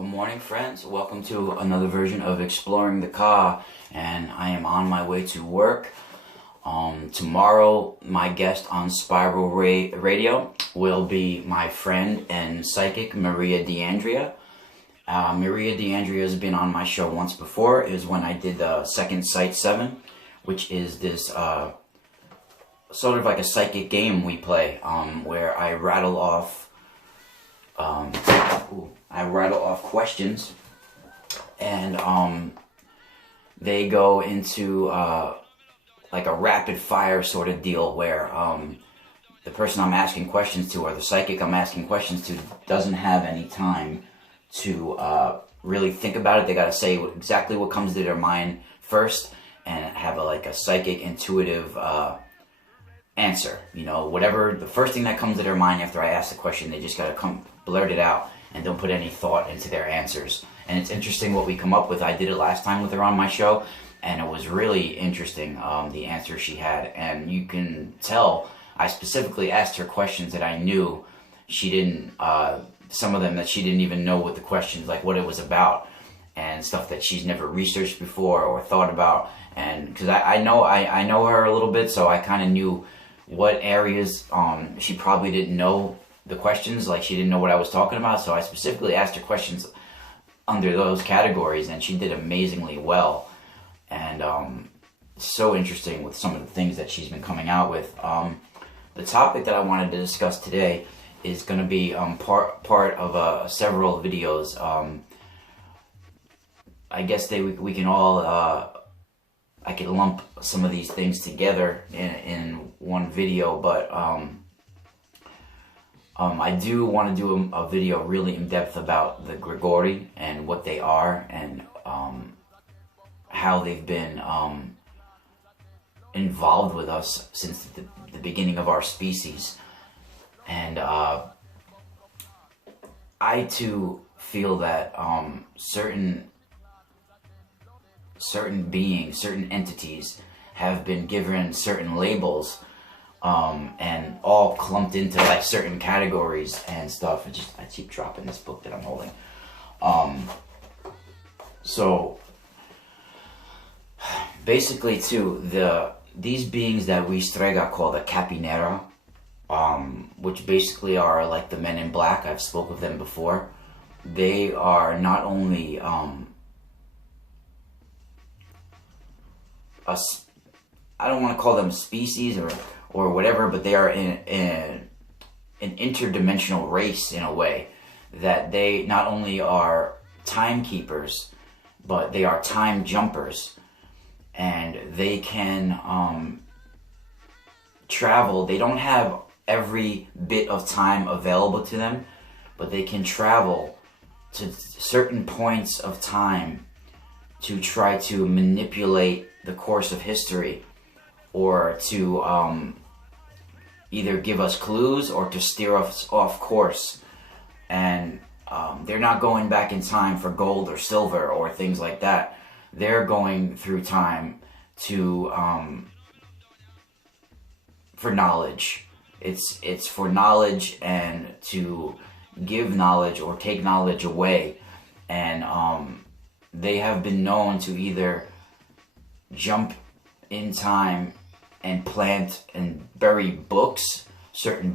Good morning, friends. Welcome to another version of Exploring the Car, and I am on my way to work. Tomorrow, my guest on Spiral Radio will be my friend and psychic, Maria D'Andrea. Maria D'Andrea has been on my show once before. It was when I did the Second Sight 7, which is this sort of like a psychic game we play, where I rattle off questions, and they go into like a rapid fire sort of deal where the person I'm asking questions to, or the psychic I'm asking questions to, doesn't have any time to really think about it. They gotta say exactly what comes to their mind first and have a psychic intuitive answer. You know, whatever the first thing that comes to their mind after I ask the question, they just gotta blurt it out and don't put any thought into their answers. And it's interesting what we come up with. I did it last time with her on my show, and it was really interesting, the answer she had. And you can tell I specifically asked her questions that I knew she didn't, some of them that she didn't even know what the questions, like what it was about, and stuff that she's never researched before or thought about. And because I know her a little bit, so I kind of knew what areas she probably didn't know the questions, like she didn't know what I was talking about. So I specifically asked her questions under those categories, and she did amazingly well. And so interesting with some of the things that she's been coming out with. The topic that I wanted to discuss today is going to be part of several videos. I guess we can all I could lump some of these things together in one video, but I do want to do a video really in depth about the Grigori and what they are, and how they've been involved with us since the beginning of our species. And I too feel that certain beings, certain entities have been given certain labels, and all clumped into like certain categories and stuff. I keep dropping this book that I'm holding. So basically, too, these beings that we strega call the Capinera, which basically are like the Men in Black. I've spoke of them before. They are not only I don't want to call them species or whatever, but they are an interdimensional race in a way, that they not only are timekeepers, but they are time jumpers, and they can travel. They don't have every bit of time available to them, but they can travel to certain points of time to try to manipulate the course of history, or to either give us clues or to steer us off course. And they're not going back in time for gold or silver or things like that. They're going through time to for knowledge. It's for knowledge, and to give knowledge or take knowledge away. And they have been known to either jump in time and plant and bury certain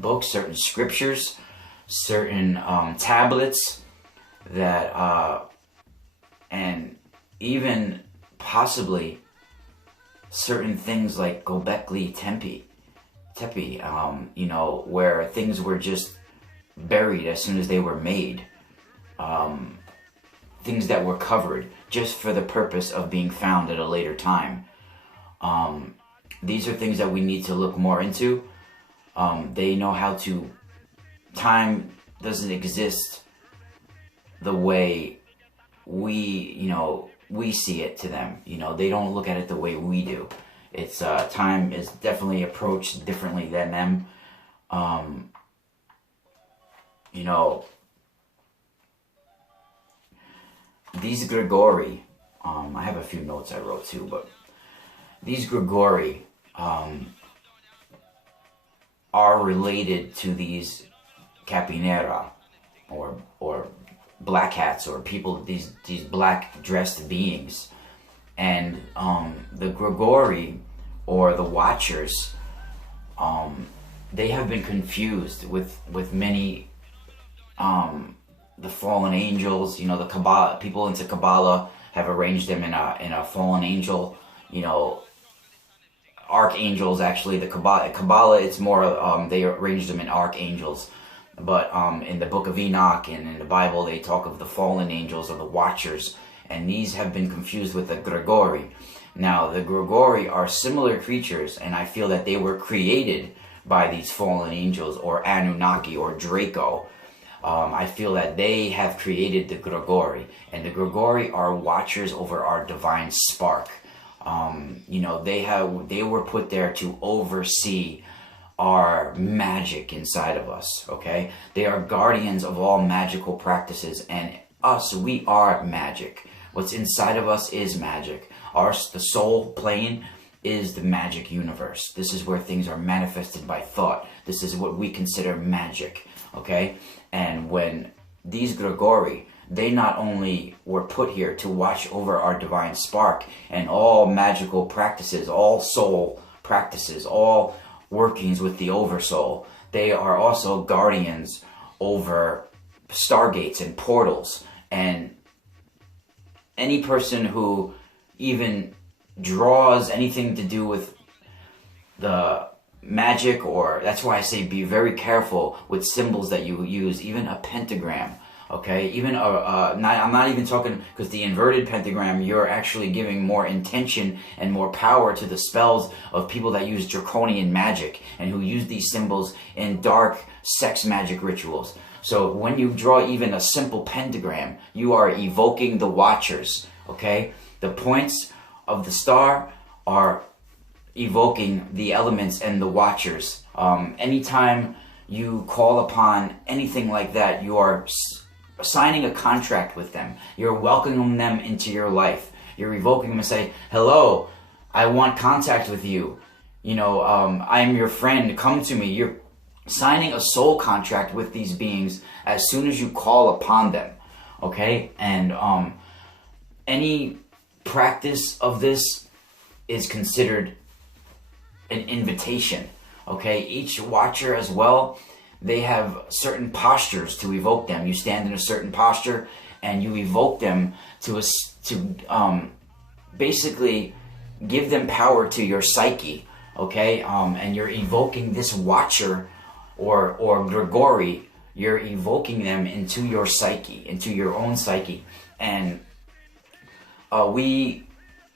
scriptures, certain tablets that and even possibly certain things like Gobekli Tepe, you know, where things were just buried as soon as they were made. Things that were covered just for the purpose of being found at a later time. These are things that we need to look more into. They know how to... Time doesn't exist the way we see it to them. You know, they don't look at it the way we do. It's time is definitely approached differently than them. You know, these Grigori, I have a few notes I wrote too, but these Grigori are related to these Capinera, or black hats or people, these black dressed beings. And the Grigori, or the Watchers, they have been confused with many the fallen angels. You know, the Kabbalah, people into Kabbalah have arranged them in a fallen angel, you know, archangels. Actually, the Kabbalah, it's more they arranged them in archangels, but in the book of Enoch and in the Bible, they talk of the fallen angels or the Watchers, and these have been confused with the Grigori. Now, the Grigori are similar creatures, and I feel that they were created by these fallen angels, or Anunnaki, or Draco. I feel that they have created the Grigori, and the Grigori are watchers over our divine spark. You know, they were put there to oversee our magic inside of us, okay? They are guardians of all magical practices, and us, we are magic. What's inside of us is magic. The soul plane is the magic universe. This is where things are manifested by thought. This is what we consider magic, okay? And when these Grigori, they not only were put here to watch over our divine spark and all magical practices, all soul practices, all workings with the oversoul, they are also guardians over stargates and portals. And any person who even draws anything to do with the magic, or that's why I say be very careful with symbols that you use, even a pentagram, okay? Even I'm not even talking, because the inverted pentagram, you're actually giving more intention and more power to the spells of people that use draconian magic and who use these symbols in dark sex magic rituals. So when you draw even a simple pentagram, you are evoking the Watchers, okay? The points of the star are evoking the elements and the Watchers. Anytime you call upon anything like that, you are signing a contract with them. You're welcoming them into your life. You're evoking them and say, hello, I want contact with you. You know, I am your friend, come to me. You're signing a soul contract with these beings as soon as you call upon them, okay? And any practice of this is considered an invitation, okay? Each watcher as well, they have certain postures to evoke them. You stand in a certain posture and you evoke them to basically give them power to your psyche, okay? And you're evoking this watcher or Grigori, you're evoking them into your psyche, into your own psyche. And we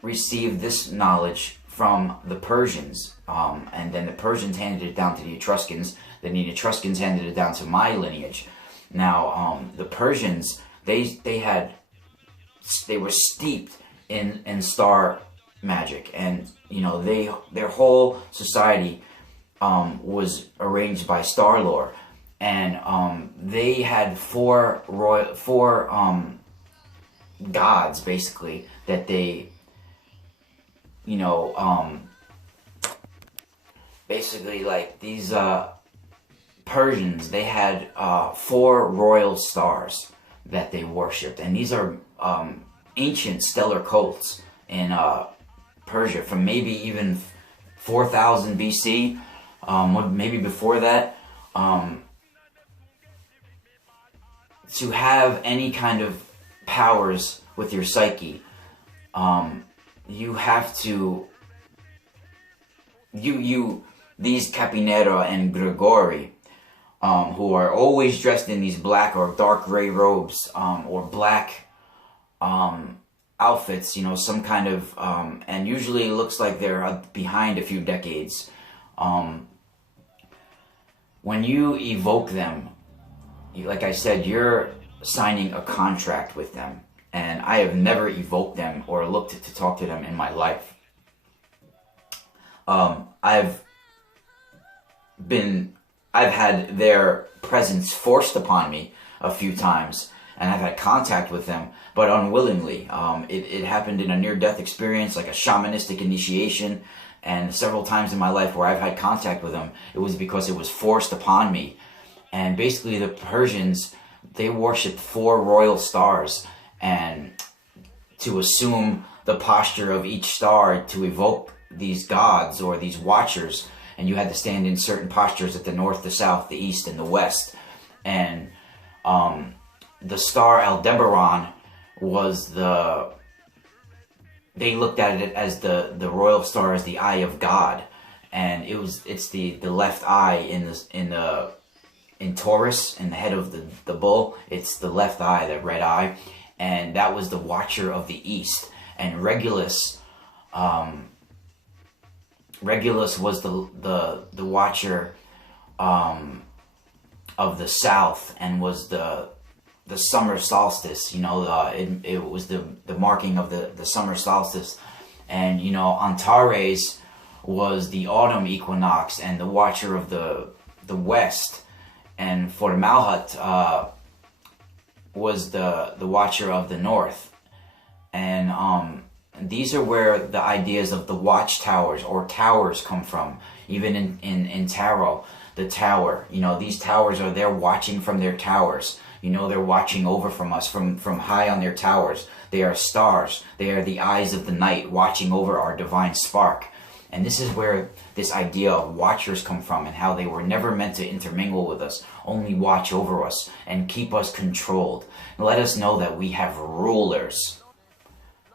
received this knowledge from the Persians, and then the Persians handed it down to the Etruscans, then the Etruscans handed it down to my lineage. Now, the Persians, they were steeped in star magic, and you know, their whole society was arranged by star lore, and they had four gods basically that they, you know, basically like these Persians, they had 4 royal stars that they worshipped, and these are ancient stellar cults in Persia from maybe even 4000 BC, maybe before that. To have any kind of powers with your psyche, you have to, these Capinera and Grigori, who are always dressed in these black or dark gray robes, or black outfits, you know, some kind of, and usually it looks like they're behind a few decades. When you evoke them, like I said, you're signing a contract with them. And I have never evoked them or looked to talk to them in my life. I've had their presence forced upon me a few times, and I've had contact with them, but unwillingly. It happened in a near-death experience, like a shamanistic initiation, and several times in my life where I've had contact with them, it was because it was forced upon me. And basically the Persians, they worshipped 4 royal stars, and to assume the posture of each star to evoke these gods or these watchers, and you had to stand in certain postures at the north, the south, the east, and the west. And the star Aldebaran was they looked at it as the royal star as the eye of God, and it's the left eye in Taurus, in the head of the bull. It's the left eye, the red eye, and that was the watcher of the east. And Regulus was the watcher of the south, and was the summer solstice. You know, it was the marking of the summer solstice. And you know, Antares was the autumn equinox and the watcher of the west. And Fomalhaut was the watcher of the north. And these are where the ideas of the watchtowers or towers come from. Even in tarot, the tower, you know, these towers are there watching from their towers. You know, they're watching over from us from high on their towers. They are stars. They are the eyes of the night watching over our divine spark. And this is where this idea of watchers come from, and how they were never meant to intermingle with us, only watch over us and keep us controlled. Let us know that we have rulers.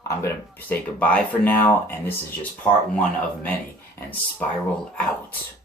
I'm going to say goodbye for now, and this is just part 1 of many, and spiral out.